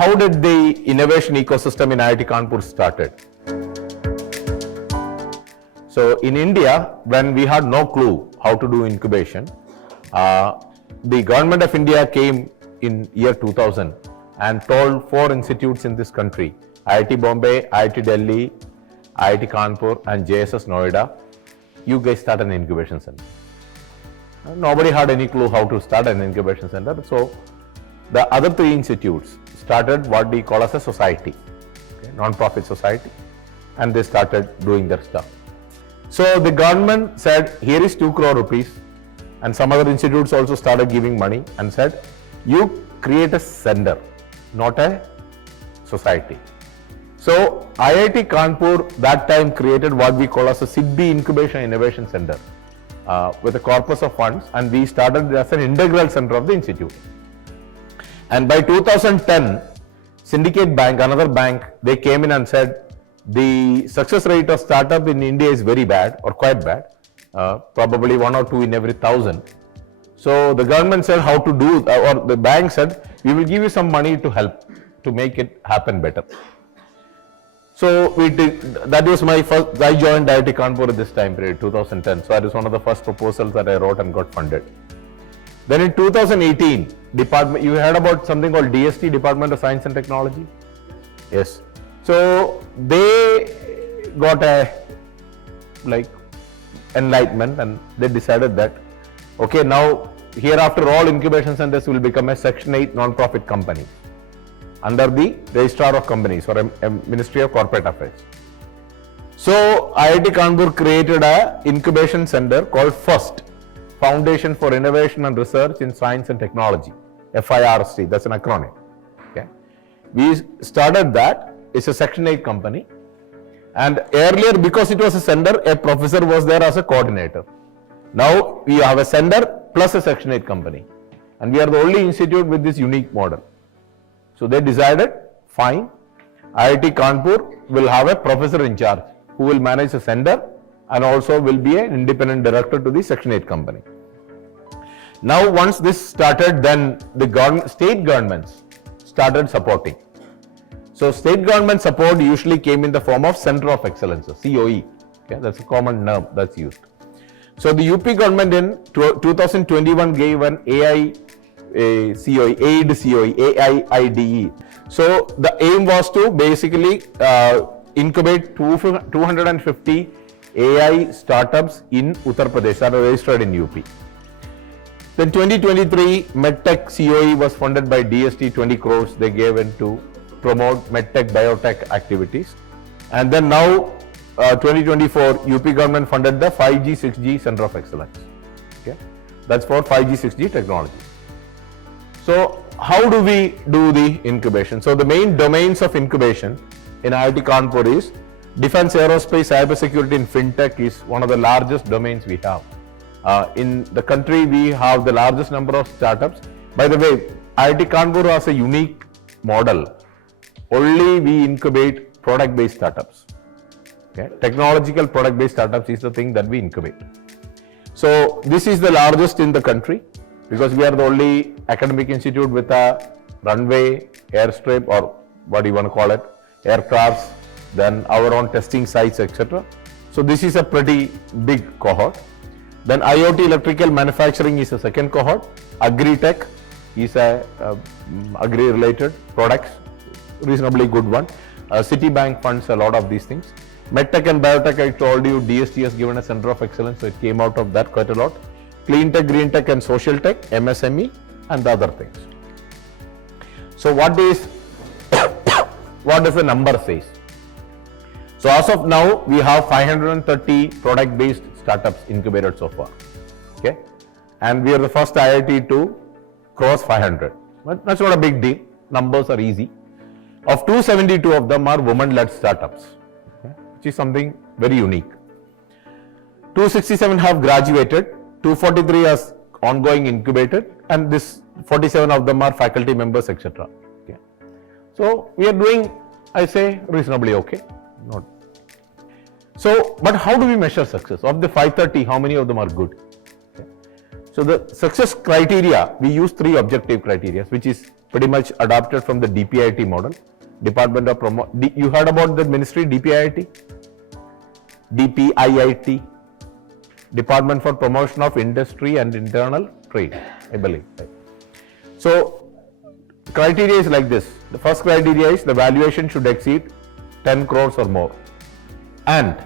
how did the innovation ecosystem in IIT Kanpur started? So in India, when we had no clue how to do incubation, the government of India came in year 2000 and told 4 institutes in this country, IIT Bombay, IIT Delhi, IIT Kanpur and JSS Noida, you guys start an incubation center. Nobody had any clue how to start an incubation center. So the other 3 institutes started what we call as a society, non-profit society, and they started doing their stuff. So the government said, here is 2 crore rupees, and some other institutes also started giving money and said, you create a center, not a society. So IIT Kanpur that time created what we call as a SIDBI Incubation Innovation Center with a corpus of funds, and we started as an integral center of the institute. And by 2010, Syndicate Bank, another bank, they came in and said, the success rate of startup in India is very bad or quite bad, probably 1 or 2 in every 1,000. So the government said how to do, or the bank said, we will give you some money to help to make it happen better. So we did, that was my first, I joined IIT Kanpur at this time period, 2010. So that is one of the first proposals that I wrote and got funded. Then in 2018, department, you heard about something called DST, Department of Science and Technology? Yes. So they got a enlightenment and they decided that, okay, now hereafter all incubation centers will become a Section 8 non-profit company under the Registrar of Companies or a Ministry of Corporate Affairs. So IIT Kanpur created a incubation center called FIRST, Foundation for Innovation and Research in Science and Technology, FIRST, that's an acronym. Okay. We started that. It's a Section 8 company, and earlier, because it was a center, a professor was there as a coordinator. Now we have a center plus a Section 8 company, and we are the only institute with this unique model. So they decided, fine, IIT Kanpur will have a professor in charge who will manage the center and also will be an independent director to the Section 8 company. Now once this started, then the state governments started supporting. So state government support usually came in the form of Center of Excellence, COE. Okay, that's a common term that's used. So the UP government in 2021 gave an AI COE, AID COE, AIIDE. So the aim was to basically incubate 250 AI startups in Uttar Pradesh that are registered in UP. Then 2023 MedTech COE was funded by DST, 20 crores they gave in to promote MedTech, biotech activities. And then now 2024 UP government funded the 5G, 6G Center of Excellence. Okay, that's for 5G, 6G technology. So how do we do the incubation? So the main domains of incubation in IIT Kanpur is defense, aerospace, cybersecurity and fintech is one of the largest domains we have. In the country, we have the largest number of startups. By the way, IIT Kanpur has a unique model. Only we incubate product-based startups. Okay? Technological product-based startups is the thing that we incubate. So this is the largest in the country because we are the only academic institute with a runway, airstrip, or what you want to call it, aircrafts, then our own testing sites, etc. So this is a pretty big cohort. Then IoT electrical manufacturing is a second cohort. Agri-tech is a agri-related products, reasonably good one. Citibank funds a lot of these things. MedTech and biotech, I told you, DST has given a center of excellence, so it came out of that quite a lot. Clean tech, green tech and social tech, MSME and the other things. So what does the number says? So as of now, we have 530 product-based startups incubated so far. Okay, and we are the first IIT to cross 500. But that's not a big deal. Numbers are easy. Of 272 of them are women-led startups, okay, which is something very unique. 267 have graduated, 243 are ongoing incubated, and this 47 of them are faculty members, etc. Okay. So we are doing, I say, reasonably okay. Not. So, but how do we measure success? Of the 530, how many of them are good? Okay. So the success criteria, we use 3 objective criteria, which is pretty much adopted from the DPIIT model, Department of you heard about the ministry DPIIT? DPIIT, Department for Promotion of Industry and Internal Trade, I believe. Right? So, criteria is like this. The first criteria is the valuation should exceed 10 crores or more. And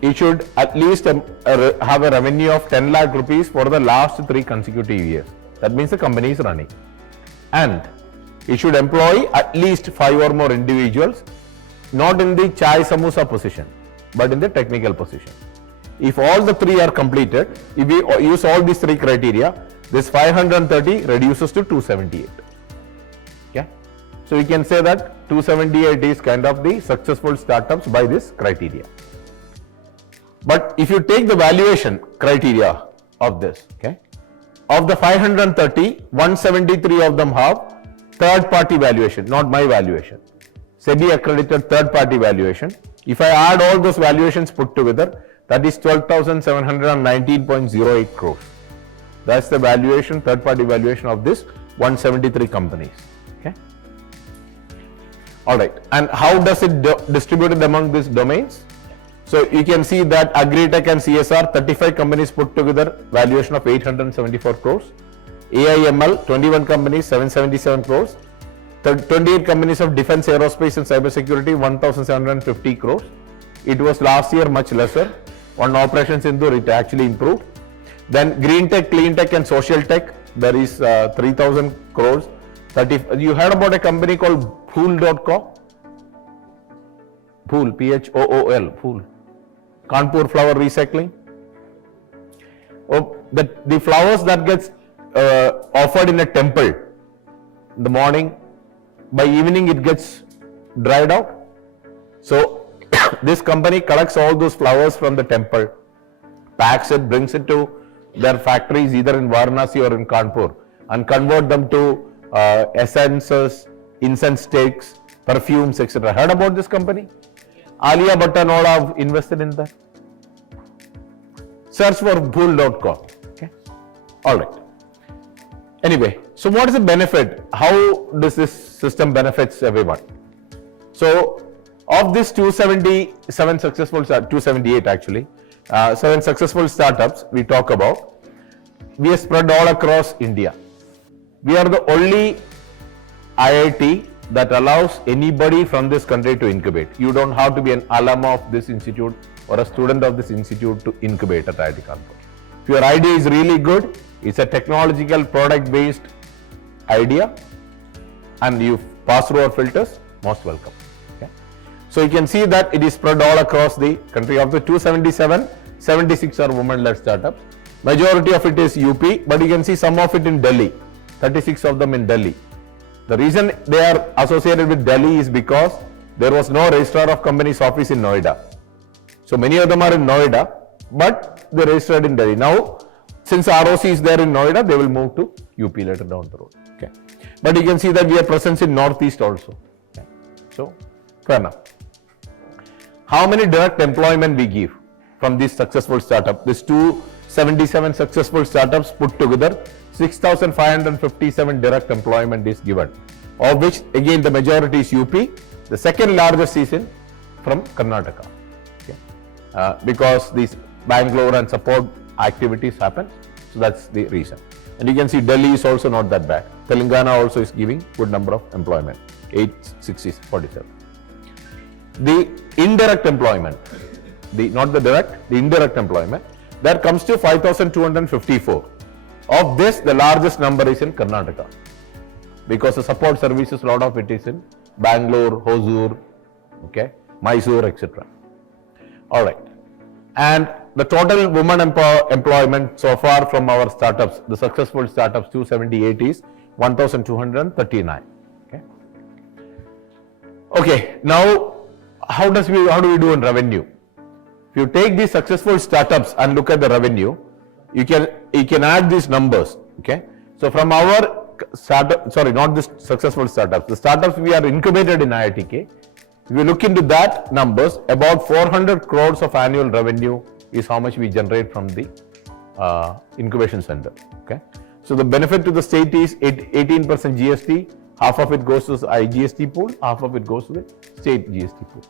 it should at least have a revenue of 10 lakh rupees for the last 3 consecutive years. That means the company is running. And it should employ at least 5 or more individuals, not in the chai samosa position, but in the technical position. If all the 3 are completed, if we use all these 3 criteria, this 530 reduces to 278. Okay? So we can say that 278 is kind of the successful startups by this criteria. But if you take the valuation criteria of this, okay, of the 530, 173 of them have third-party valuation, not my valuation. SEBI accredited third-party valuation. If I add all those valuations put together, that is 12,719.08 crores. That's the valuation, third-party valuation of this 173 companies. Okay. All right. And how does it distributed among these domains? So you can see that Agri-Tech and CSR, 35 companies put together, valuation of 874 crores. AIML, 21 companies, 777 crores. 28 companies of defense, aerospace and cybersecurity, 1,750 crores. It was last year much lesser. On operations Indur, it actually improved. Then Green Tech, Clean Tech and Social Tech, there is 3,000 crores. You heard about a company called Phool.com? Phool, P-H-O-O-L, Phool. Kanpur flower recycling. Oh, the flowers that gets offered in a temple in the morning, by evening it gets dried out. So this company collects all those flowers from the temple, packs it, brings it to their factories either in Varanasi or in Kanpur and convert them to essences, incense sticks, perfumes, etc. Heard about this company? Alia Bhatt and all have invested in that. Search for Phool.com. Okay. All right. Anyway, so what is the benefit? How does this system benefits everyone? So, of this 277 successful, 278 actually, 7 successful startups we talk about, we are spread all across India. We are the only IIT that allows anybody from this country to incubate. You don't have to be an alum of this institute or a student of this institute to incubate at IIT Kanpur. If your idea is really good, it's a technological product based idea and you pass through our filters, most welcome. Okay. So you can see that it is spread all across the country. Of the 277, 76 are women-led startups. Majority of it is UP, but you can see some of it in Delhi, 36 of them in Delhi. The reason they are associated with Delhi is because there was no registrar of companies office in Noida. So many of them are in Noida, but they registered in Delhi. Now, since ROC is there in Noida, they will move to UP later down the road. Okay. But you can see that we have presence in Northeast also. Okay. So, fair enough. How many direct employment we give from this successful startup? These 277 successful startups put together, 6,557 direct employment is given, of which again the majority is UP. The second largest is from Karnataka, okay. Because these Bangalore and support activities happen, so that's the reason. And you can see Delhi is also not that bad. Telangana also is giving good number of employment, 860-47. The indirect employment, not the direct, the indirect employment, that comes to 5,254. Of this, the largest number is in Karnataka, because the support services, a lot of it is in Bangalore, Hosur, okay, Mysore, etc. All right. And the total women employment so far from our startups, the successful startups 278 is 1,239. Okay. Okay. Now, how do we do in revenue? If you take these successful startups and look at the revenue, you can add these numbers. Okay. So from our startup, sorry, not this successful startups, the startups we are incubated in IITK. If you look into that numbers, about 400 crores of annual revenue is how much we generate from the incubation center. Okay. So the benefit to the state is 18% GST, Half of it goes to the IGST pool, half of it goes to the state GST pool.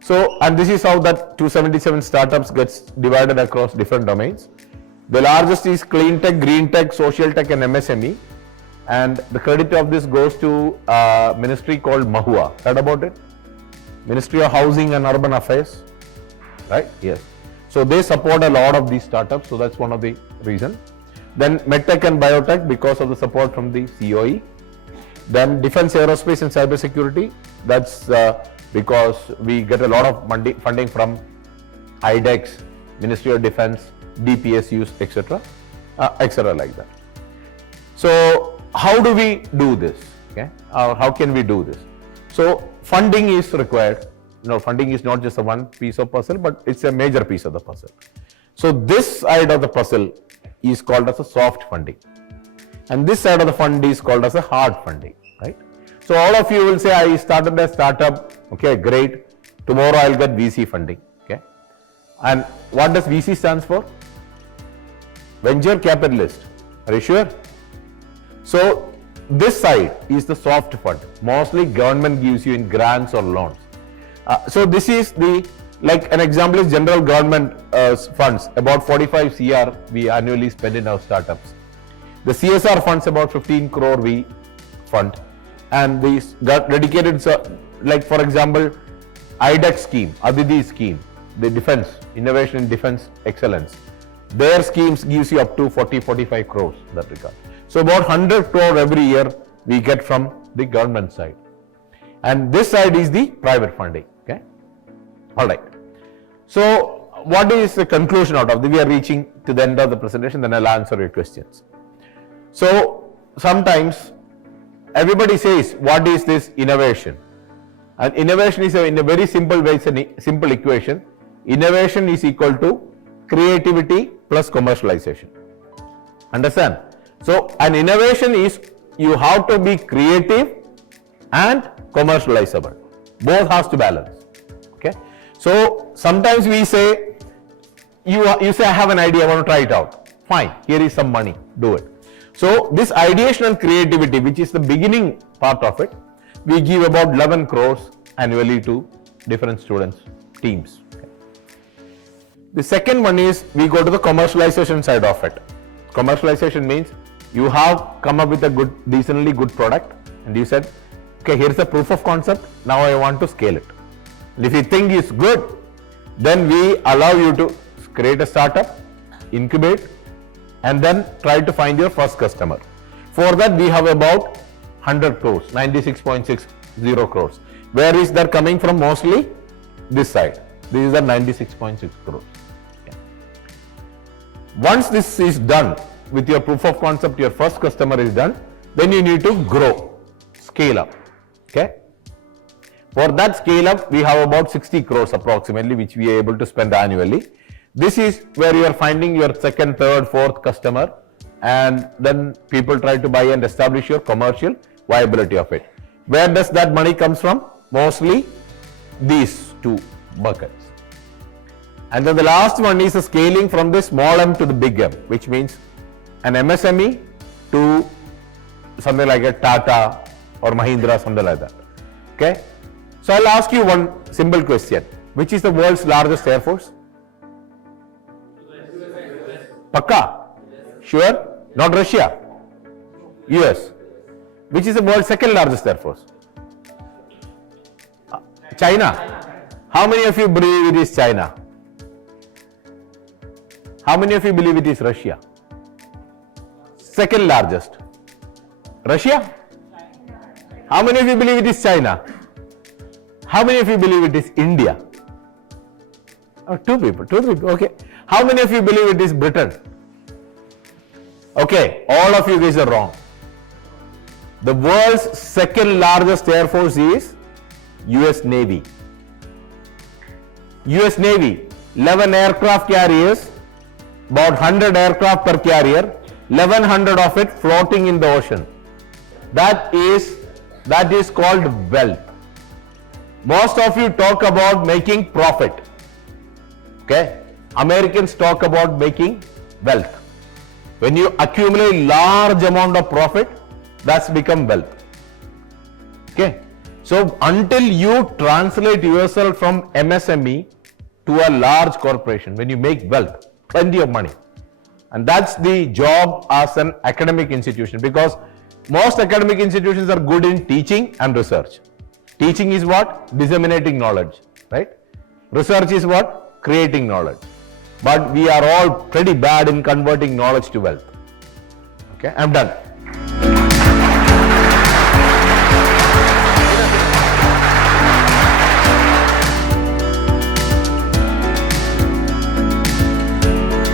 So, and this is how that 277 startups gets divided across different domains. The largest is clean tech, green tech, social tech and MSME. And the credit of this goes to a ministry called Mahua. Heard about it? Ministry of Housing and Urban Affairs. Right? Yes. So they support a lot of these startups. So that's one of the reasons. Then MedTech and Biotech because of the support from the COE. Then Defense, Aerospace and Cybersecurity. That's because we get a lot of funding from IDEX, Ministry of Defense, DPSUs, etc. Etc. like that. So how do we do this? Okay, how can we do this? So funding is required. Funding is not just a one piece of puzzle, but it's a major piece of the puzzle. So this side of the puzzle is called as a soft funding, and this side of the fund is called as a hard funding, right? So all of you will say, I started a startup, okay, great. Tomorrow I'll get VC funding, okay? And what does VC stands for? Venture capitalist. Are you sure? So this side is the soft fund. Mostly government gives you in grants or loans. So this is the, like an example is general government funds, about 45 CR we annually spend in our startups. The CSR funds about 15 crore we fund. And these got dedicated, like for example, IDEX scheme, Aditi scheme, the defense, innovation in defense excellence. Their schemes gives you up to 40-45 crores in that regard. So about 100 crore every year we get from the government side. And this side is the private funding, okay? All right. So what is the conclusion out of this? We are reaching to the end of the presentation, then I'll answer your questions. So sometimes everybody says, what is this innovation? And innovation is in a very simple way, it's a simple equation. Innovation is equal to creativity plus commercialization. Understand? So an innovation is you have to be creative and commercializable. Both has to balance. Okay. So sometimes we say, you say I have an idea, I want to try it out. Fine, here is some money, do it. So this ideation and creativity, which is the beginning part of it, we give about 11 crores annually to different students, teams. Okay. The second one is we go to the commercialization side of it. Commercialization means you have come up with a good, decently good product and you said, okay, here's a proof of concept, now I want to scale it. And if you think it's good, then we allow you to create a startup, incubate, and then try to find your first customer. For that, we have about 100 crores, 96.60 crores. Where is that coming from? Mostly this side. This is the 96.6 crores. Okay. Once this is done, with your proof of concept, your first customer is done, then you need to grow, scale up. Okay. For that scale up, we have about 60 crores approximately, which we are able to spend annually. This is where you are finding your second, third, fourth customer, and then people try to buy and establish your commercial viability of it. Where does that money comes from? Mostly these two buckets. And then the last one is the scaling from the small m to the big M, which means an MSME to something like a Tata or Mahindra, something like that. Okay. So I'll ask you one simple question. Which is the world's largest air force? Pakka? Sure? Not Russia? US. Which is the world's second largest air force? China. How many of you believe it is China? How many of you believe it is Russia? Second largest. Russia? How many of you believe it is China? How many of you believe it is India? Oh, two people, okay. How many of you believe it is Britain? Okay, all of you guys are wrong. The world's second largest air force is US Navy. US Navy, 11 aircraft carriers, about 100 aircraft per carrier, 1100 of it floating in the ocean. That is called wealth. Most of you talk about making profit. Okay? Americans talk about making wealth. When you accumulate large amount of profit, that's become wealth. Okay. So until you translate yourself from MSME to a large corporation, when you make wealth, plenty of money, and that's the job as an academic institution, because most academic institutions are good in teaching and research. Teaching is what? Disseminating knowledge, right? Research is what? Creating knowledge. But we are all pretty bad in converting knowledge to wealth. Okay, I'm done.